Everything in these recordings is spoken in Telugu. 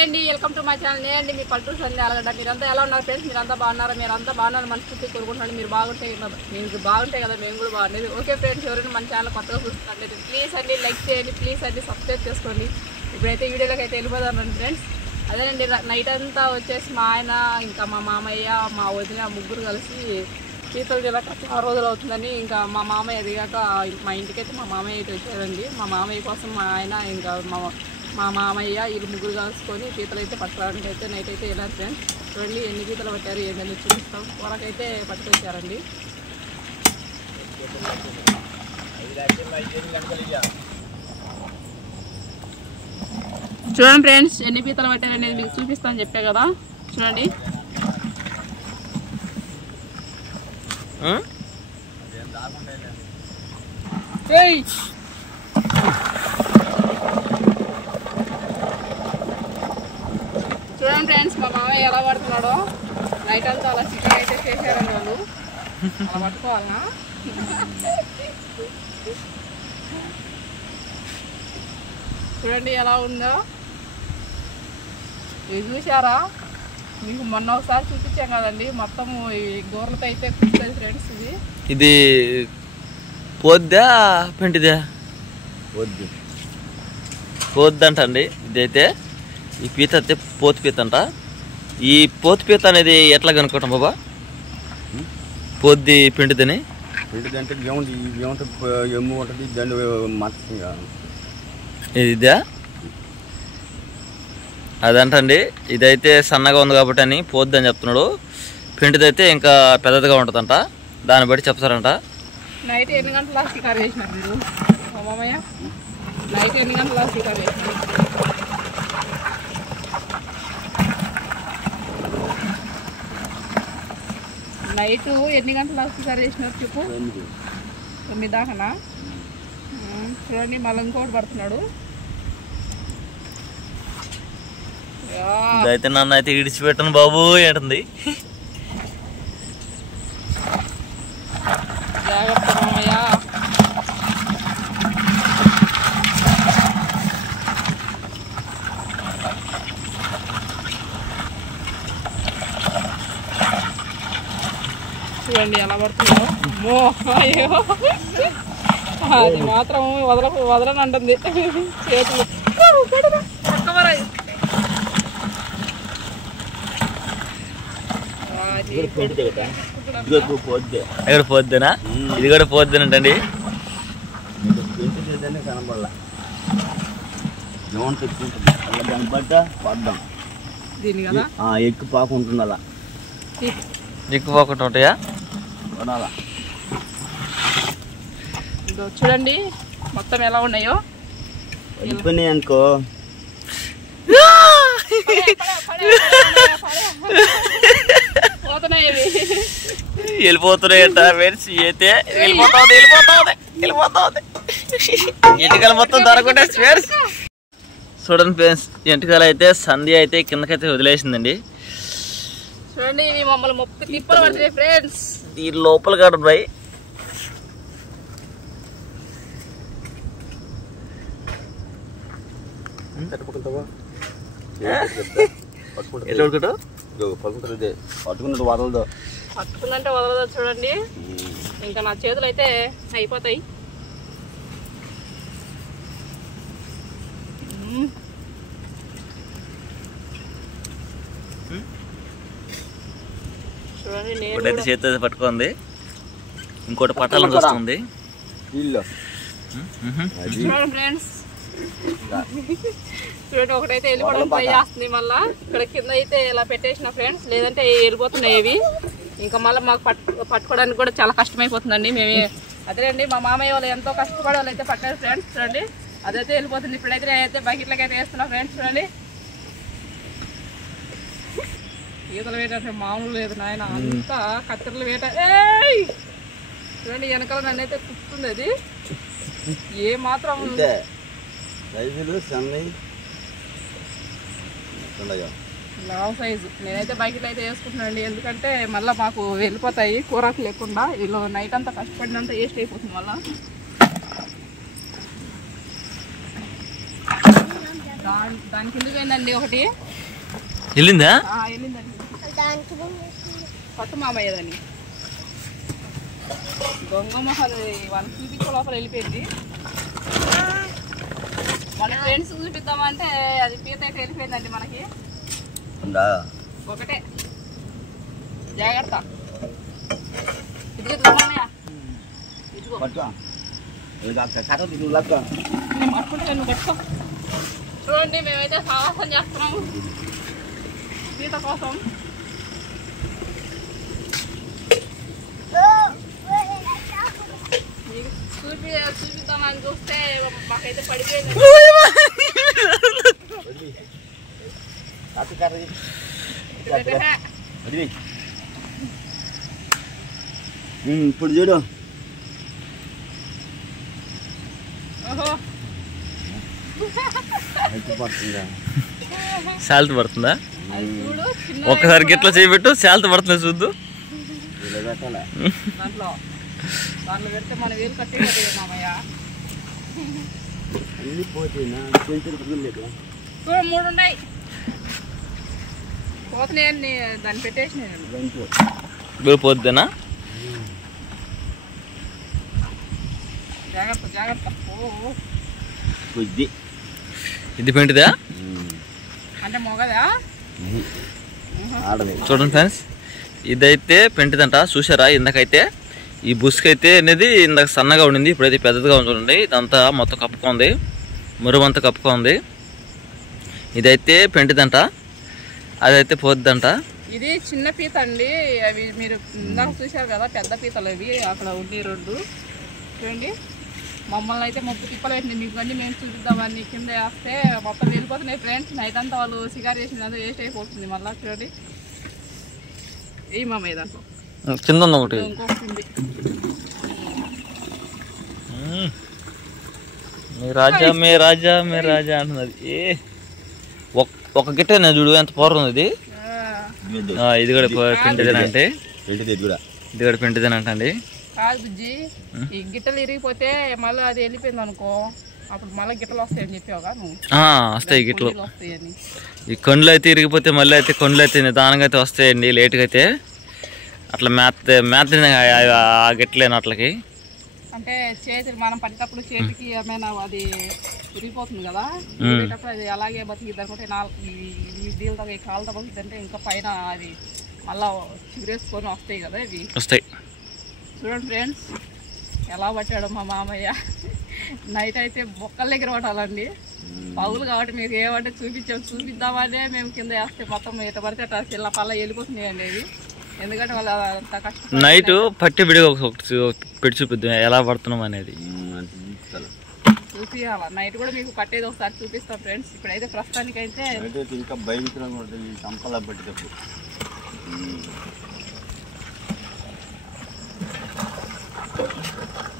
హాయ్ అండి, వెల్కమ్ టు మై ఛానల్. నేనండి మీ పల్లెటూరు సంధ్య అలగడ్డ. మీరంతా ఎలా ఉన్నారు ఫ్రెండ్స్? మీరంతా బాగున్నారా? మీరంతా బాగున్నారు మనస్ఫూర్తి కోరుకుంటున్నాను. మీరు బాగుంటాయి కదా, మేము కూడా బాగుండేది. ఓకే ఫ్రెండ్స్, ఎవరైనా మన ఛానల్ కొత్తగా చూస్తున్నట్లయితే ప్లీజ్ అండి లైక్ చేయండి, ప్లీజ్ అండి సబ్స్క్రైబ్ చేసుకోండి. ఇప్పుడైతే వీడియోలోకి అయితే వెళ్ళిపోతాను ఫ్రెండ్స్. అదేనండి, నైట్ అంతా వచ్చేసి మా ఆయన ఇంకా మా మామయ్య మా వదిన ముగ్గురు కలిసి పీతలు జిల్లాక చాలా రోజులు అవుతుందని ఇంకా మా మామయ్య ఎదిగాక మా ఇంటికైతే మా మామయ్య అయితే వచ్చారండి. మా మామయ్య కోసం మా ఆయన ఇంకా మా మామయ్య వీళ్ళు ముగ్గురు కలుసుకొని పీతలు అయితే పట్టుకోవడానికి అయితే నైట్ అయితే వెళ్ళారు ఫ్రెండ్స్. చూడండి ఎన్ని పీతలు పట్టారు ఏంటని చూపిస్తాం. కూరకైతే పట్టుకొచ్చారండి. చూడండి ఫ్రెండ్స్ ఎన్ని పీతలు పట్టారు అనేది మీకు చూపిస్తామని చెప్పా కదా. చూడండి చూడండి ఫ్రెండ్స్ మా మామయ్య ఎలా పడుతున్నాడో. నైట్ అంతా అలా చికెన్ అయితే చేశారండి వాళ్ళు. అలా పట్టుకోవాలనా? చూడండి ఎలా ఉందో. ఇది చూసారా? మీకు మొన్న ఒకసారి చూపించాం కదండి, మొత్తం ఈ గోర్లతో అయితే కూర్చోండి ఫ్రెండ్స్. ఇది పోద్దా పెంటిదా? పోద్దంటండి. ఇదైతే ఈ పీత అయితే పోతు పీత అంట. ఈ పోతు పీత అనేది ఎట్లా కనుక్కోవటం బాబా? పోద్ది పెంటిదని అంటే ఎమ్ము ఉంటుంది దాన్ని మత్స్యంగా ఇదా అదంటండి. ఇదైతే సన్నగా ఉంది కాబట్టి అని పోద్ది అని చెప్తున్నాడు. పెంటిదైతే ఇంకా పెద్దదిగా ఉంటుందంట. దాన్ని బట్టి చెప్తారంట. నైట్ ఎన్ని గంటల షికారు చేసినారు మీరు మామయ్య? నైట్ ఎన్ని గంటల షికారు చేసినారు? నైట్ ఎన్ని గంటల షికారు చేసినారు చెప్పు? 9 దాకానా? చూడండి మళ్ళీ ఇంకోటి పడుతున్నాడు. ఇదైతే నన్ను అయితే ఇడిచిపెట్టను బాబు ఏంటుంది. జాగ్రత్త మామయ్య. చూడండి ఎలా పడుతుందో. అమ్మో అయ్యో, అది మాత్రం వదలని అంటుంది చేతులు. ఎక్కడ పోద్దేనా? ఇది కూడా పోద్దేనంటండి. కనబడాల దాన్ని బట్ట పడ్డాం. దీన్ని కదా ఎక్కువ పాకుంటుంది. అలా ఎక్కువ ఒకటి ఉంటాయా? చూడండి మొత్తం ఎలా ఉన్నాయో. వెళ్ళిపోయినాయి అనుకో. వెళ్ళిపోతున్నాయంట ఫ్రెండ్స్. అయితే వెళ్ళిపోతుంది ఎంటికలు మొత్తం దొరకకుండా ఫ్రెండ్స్. చూడండి ఫ్రెండ్స్, ఎంటికలు అయితే సంధ్య అయితే కిందకైతే వదిలేసిందండి. చూడండి ఇవి మమ్మల్ని మొక్కు తిప్పలు పడుతున్నాయి ఫ్రెండ్స్. దీని లోపల కాదు ఉన్నాయి. పట్టుకున్నట్టు వదలదు. పట్టుకున్నంటే వదలదు. చూడండి ఇంకా నా చేతులు అయితే అయిపోతాయి. చూడండి ఒకటైతే చేతి పట్టుకుంది, ఇంకోటి పట్టాలని వస్తుంది. చూడండి ఫ్రెండ్స్, చూడండి ఒకటైతే వెళ్ళిపోవడం ట్రై చేస్తుంది. మళ్ళీ ఇక్కడ కింద అయితే ఇలా పెట్టేసిన ఫ్రెండ్స్, లేదంటే వెళ్ళిపోతున్నాయి ఇవి. ఇంకా మళ్ళీ మాకు పట్టుకోవడానికి కూడా చాలా కష్టమైపోతుందండి. మేమే అదేనండి మా మామయ్య వాళ్ళు ఎంతో కష్టపడే వాళ్ళు అయితే పట్టారు ఫ్రెండ్స్. చూడండి అదైతే వెళ్ళిపోతుంది. ఇప్పుడైతే నేనైతే బకెట్లకి అయితే వేస్తున్నా ఫ్రెండ్స్. చూడండి ఈతల వేట అంటే మామూలు లేదు నాయన, అంతా కత్తెరల వేట. చూడండి వెనకాల నన్ను అయితే కుట్టుతుంది. అది ఏ మాత్రం లావ్ సైజు. నేనైతే బకెట్లు అయితే వేసుకుంటున్నానండి, ఎందుకంటే మళ్ళీ మాకు వెళ్ళిపోతాయి కూరకు లేకుండా. వీళ్ళు నైట్ అంతా కష్టపడినంత వేస్ట్ అయిపోతుంది. మళ్ళీ దానికి ఎందుకు పోయిందండి ఒకటి వెళ్ళిందా? వెళ్ళిందండి. పట్టు మామయ్య దాన్ని దొంగ మొహాలు వాళ్ళకి చూపించే లోపల వెళ్ళిపోయింది. మన ఫ్రెండ్స్ చూపిద్దామంటే అది పీత అయితే వెళ్ళిపోయిందండి మనకి. ఒకటే జాగ్రత్త. ఇదిగో మామయ్య ఇదిగో నేను పట్టుకుంటే నువ్వు పట్టుకో. చూడండి మేమైతే సాహసం చేస్తున్నాము పీత కోసం. చూపిద్దామని చూస్తే మాకైతే పడిపోయింది. ఇప్పుడు చూడు. శాల్త్ పడుతుందా? చూడు ఒక్కసారి గిట్లా చేయబెట్టు, శాల్త్ పడుతుందా చూద్దు. దాంట్లో పెడితే మన వేలు కట్టే మామయ్య. చూడ 3 ఉన్నాయి పోతున్నాయని దాన్ని పెట్టేసినాయి. పోద్దేనా? జాగ్రత్త జాగ్రత్త. ఇది పెంటిదా అంటే మొగదా? చూడండి ఫ్రెండ్స్, ఇదైతే పెంటిదంట. చూసారా? ఇందాకైతే ఈ బుస్కైతే అనేది ఇందాక సన్నగా ఉండింది, ఇప్పుడైతే పెద్దదిగా ఉంది. చూడండి ఇదంతా మొత్తం కప్పుకుంది, మురువంతా కప్పుకుంది. ఇదైతే పెంటిదంట, అదైతే పోద్దంట. ఇది చిన్న పీత అండి. అవి మీరు ఇందాక చూశారు కదా పెద్ద పీతలు అవి అక్కడ ఉండి 2. చూడండి మమ్మల్ని అయితే మొత్తం తిప్పలు పెట్టింది. మీకు అన్నీ మేము చూపిద్దామని కింద వేస్తే మొత్తం వెళ్ళిపోతున్నాయి ఫ్రెండ్స్. నైట్ అంతా వాళ్ళు షికారు చేసిన వేస్ట్ అయిపోతుంది. మళ్ళీ చూడండి ఏ మామయ్య దాంట్లో కింద ఒకటి ఇంకొకటి మీ రాజా మే రాజా మే రాజా అంటున్నది. ఒక గిట్టేనా చూడు ఎంత పవర్ ఉంది. ఇది కూడా పిండిదేనంటే, ఇది కూడా పిండిదేనంటండి. కాదు బుజ్జి, ఈ గిట్టలు ఇరిగిపోతే మళ్ళీ అది వెళ్ళిపోయింది అనుకో, అప్పుడు మళ్ళీ గిట్టలు వస్తాయని చెప్పావుగా నువ్వు. వస్తాయి గిట్టలు వస్తాయని. ఈ కొండలు అయితే ఇరిగిపోతే మళ్ళీ అయితే కొండలు అయితే నిదానంగా అయితే వస్తాయండి, లేట్గా అయితే. అట్లా మేత ఆ గిట్టలేను అట్లకి. అంటే చేతులు మనం పడేటప్పుడు చేతికి ఏమైనా అది విరిగిపోతుంది కదా, విరిగేటప్పుడు అది అలాగే బతికిద్ది అనుకుంటే దీనితో ఈ కాళ్ళతో బతికిద్దంటే ఇంకా పైన అది మళ్ళా చిగురేసుకొని వస్తాయి కదా ఇవి వస్తాయి. చూడండి ఫ్రెండ్స్ ఎలా పట్టాడు మా మామయ్య. నైట్ అయితే బొక్కల దగ్గర పట్టాలండి, పగులు కాబట్టి మీకు ఏమంటే చూపిద్దామనే మేము కింద వేస్తే మొత్తం ఎట పడితే అట్లా చిల్ల పల్ల వెళ్ళిపోతున్నాయండి ఇవి. ఎందుకంటే వాళ్ళు అంత కష్టం. నైట్ పట్టి విడిగా పెట్టి చూపిద్దాం ఎలా పడుతున్నాం అనేది చూపియాల. నైట్ కూడా మీకు పట్టేది ఒకసారి చూపిస్తాం ఫ్రెండ్స్. ఇప్పుడైతే ప్రస్తుతానికి అయితే ఇంకా భయంకరంగా ఉంటుంది సంపలా పట్టేటప్పుడు.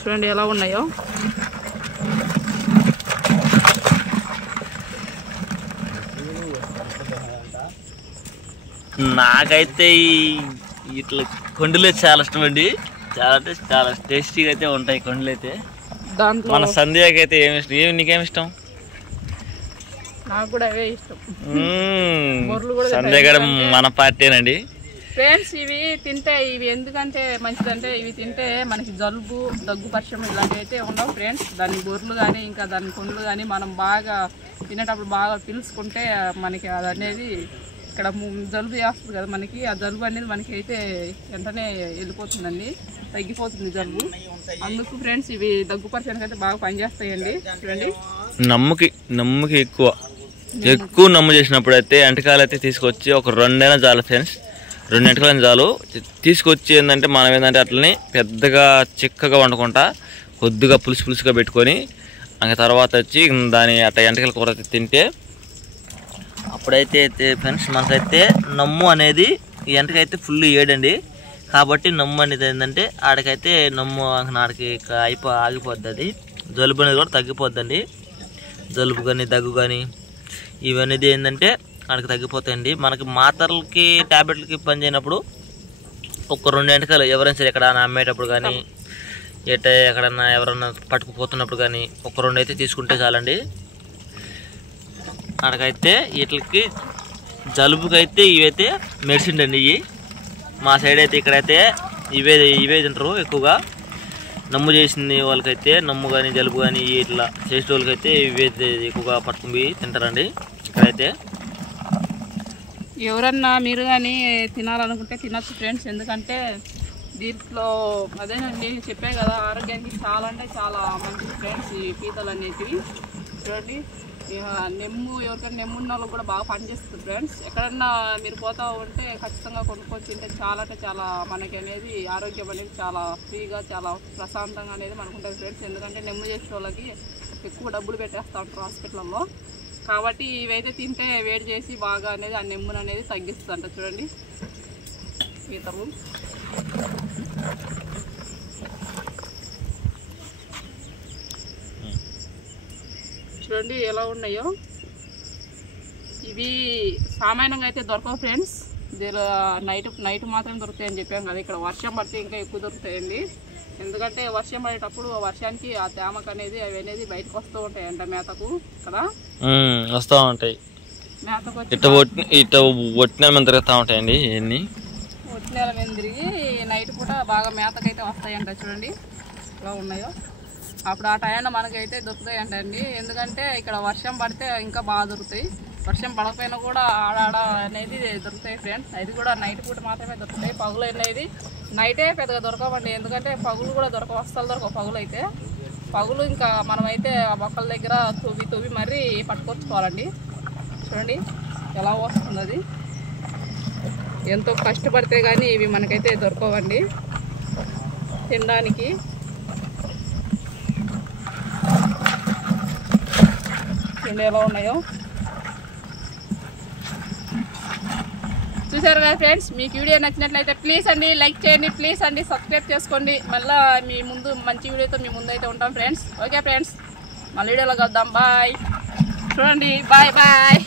చూడండి ఎలా ఉన్నాయో. నాకైతే ఇట్లా కొండలు చాలా ఇష్టం అండి. చాలా అంటే చాలా టేస్టీగా అయితే ఉంటాయి కొండలు అయితే. దాంట్లో మన సంధ్యకి అయితే ఏమి ఇష్టం? నీకేమి ఇష్టం? నాకు కూడా అవే ఇష్టం. సంధ్య కూడా మన పార్టీనండి ఫ్రెండ్స్. ఇవి తింటే ఇవి ఎందుకంటే మంచిదంటే ఇవి తింటే మనకి జలుబు దగ్గు పరిచయం ఇలాంటివి అయితే ఉండవు ఫ్రెండ్స్. దాని గొర్రెలు కానీ ఇంకా దాని కొండలు కానీ మనం బాగా తినేటప్పుడు బాగా పిలుచుకుంటే మనకి అది అనేది ఇక్కడ జలుబు చేస్తుంది కదా మనకి, ఆ జలుబు అనేది మనకి అయితే వెంటనే వెళ్ళిపోతుందండి, తగ్గిపోతుంది జలుబు. అందుకు ఫ్రెండ్స్ ఇవి దగ్గు పరిచయానికి అయితే బాగా పనిచేస్తాయండి. చూడండి నమ్ముకి ఎక్కువ నమ్ము చేసినప్పుడు అయితే ఎంటకాయలు అయితే తీసుకొచ్చి ఒక 2 అయినా చాలు ఫ్రెండ్స్, 2 ఎంటకాయలు చాలు తీసుకొచ్చి. ఏంటంటే మనం ఏంటంటే అట్లని పెద్దగా చిక్కగా వండుకుంటా కొద్దిగా పులుసుగా పెట్టుకొని ఇంకా తర్వాత వచ్చి దాని అట్లా ఎంటకాయల కూర అయితే తింటే అప్పుడైతే ఫ్రెండ్స్ మనకైతే నమ్ము అనేది ఈ ఎంటకైతే ఫుల్ ఏడండి. కాబట్టి నమ్ము అనేది ఏంటంటే ఆడికైతే నమ్ము ఆడికి ఆగిపోద్ది. అది జలుబు అనేది కూడా తగ్గిపోద్దండి. జలుబు కానీ దగ్గు కానీ ఇవన్నీ ఏంటంటే ఆడికి తగ్గిపోతాయండి. మనకి మాత్రలకి ట్యాబ్లెట్లకి పని చేయనప్పుడు ఒక 2 ఎంటకాయలు ఎవరైనా సరే ఎక్కడైనా అమ్మేటప్పుడు కానీ ఎక్కడన్నా ఎవరన్నా పట్టుకుపోతున్నప్పుడు కానీ ఒక 2 అయితే తీసుకుంటే చాలండి. అక్కడికైతే వీటికి జలుబుకైతే ఇవైతే మెడిసిన్ అండి. ఇవి మా సైడ్ అయితే ఇక్కడైతే ఇవే తింటారు ఎక్కువగా. నమ్ము చేసింది వాళ్ళకైతే నమ్ము కానీ జలుబు కానీ ఇట్లా చేసే వాళ్ళకైతే ఇవే ఎక్కువగా పట్టుకుని తింటారండి ఇక్కడైతే. ఎవరన్నా మీరు కానీ తినాలనుకుంటే తినచ్చు ఫ్రెండ్స్. ఎందుకంటే దీంట్లో అదేనండి చెప్పే కదా, ఆరోగ్యానికి చాలా అంటే చాలా మంచిది ఫ్రెండ్స్ ఈ పీతలు అనేటివి. చూడండి నెమ్ము ఎవరికైనా నెమ్ము ఉన్న వాళ్ళకి కూడా బాగా పనిచేస్తుంది ఫ్రెండ్స్. ఎక్కడన్నా మీరు పోతా ఉంటే ఖచ్చితంగా కొనుక్కొని తింటే చాలా అంటే చాలా మనకి అనేది ఆరోగ్యం అనేది చాలా ఫ్రీగా చాలా ప్రశాంతంగా అనేది మనకు ఉంటుంది ఫ్రెండ్స్. ఎందుకంటే నెమ్ము చేసే వాళ్ళకి ఎక్కువ డబ్బులు పెట్టేస్తూ ఉంటారు హాస్పిటల్లో. కాబట్టి ఇవైతే తింటే వేడి చేసి బాగా అనేది ఆ నెమ్మును అనేది తగ్గిస్తుందంట. చూడండి పీతలు చూడండి ఎలా ఉన్నాయో. ఇవి సామాన్యంగా అయితే దొరకవు ఫ్రెండ్స్. నైట్ మాత్రం దొరుకుతాయి అని చెప్పాం కదా. ఇక్కడ వర్షం పడితే ఇంకా ఎక్కువ దొరుకుతాయండి. ఎందుకంటే వర్షం పడేటప్పుడు వర్షానికి ఆ తేమకు అనేది అవి అనేది బయటకు వస్తూ ఉంటాయంట మేతకు కదా, వస్తూ ఉంటాయి. మేతకు ఒట్టిన మీద తిరుగుతూ ఉంటాయండి. ఇవన్నీ ఒట్టినేల మీద తిరిగి నైట్ పూట బాగా మేతకైతే వస్తాయంట. చూడండి ఎలా ఉన్నాయో. అప్పుడు ఆ టైంలో మనకైతే దొరుకుతాయి అంటండి. ఎందుకంటే ఇక్కడ వర్షం పడితే ఇంకా బాగా దొరుకుతాయి. వర్షం పడకపోయినా కూడా ఆడ అనేది దొరుకుతాయి ఫ్రెండ్స్. అది కూడా నైట్ పూట మాత్రమే దొరుకుతాయి. పగులు అనేది నైటే పెద్దగా దొరకవండి. ఎందుకంటే పగులు కూడా దొరకవు, అస్సలు దొరకవు పగులు అయితే. పగులు ఇంకా మనమైతే ఆ మొక్కల దగ్గర తవ్వి మరీ పట్టుకొచ్చుకోవాలండి. చూడండి ఎలా వస్తుంది అది. ఎంతో కష్టపడితే కానీ ఇవి మనకైతే దొరకవండి తినడానికి. చూడండి ఎలా ఉన్నాయో. చూసారు కదా ఫ్రెండ్స్, మీకు వీడియో నచ్చినట్లయితే ప్లీజ్ అండి లైక్ చేయండి, ప్లీజ్ అండి సబ్స్క్రైబ్ చేసుకోండి. మళ్ళీ మీ ముందు మంచి వీడియోతో మీ ముందు అయితే ఉంటాం ఫ్రెండ్స్. ఓకే ఫ్రెండ్స్, మళ్ళీ వీడియోలో కలుద్దాం. బాయ్. చూడండి బాయ్ బాయ్.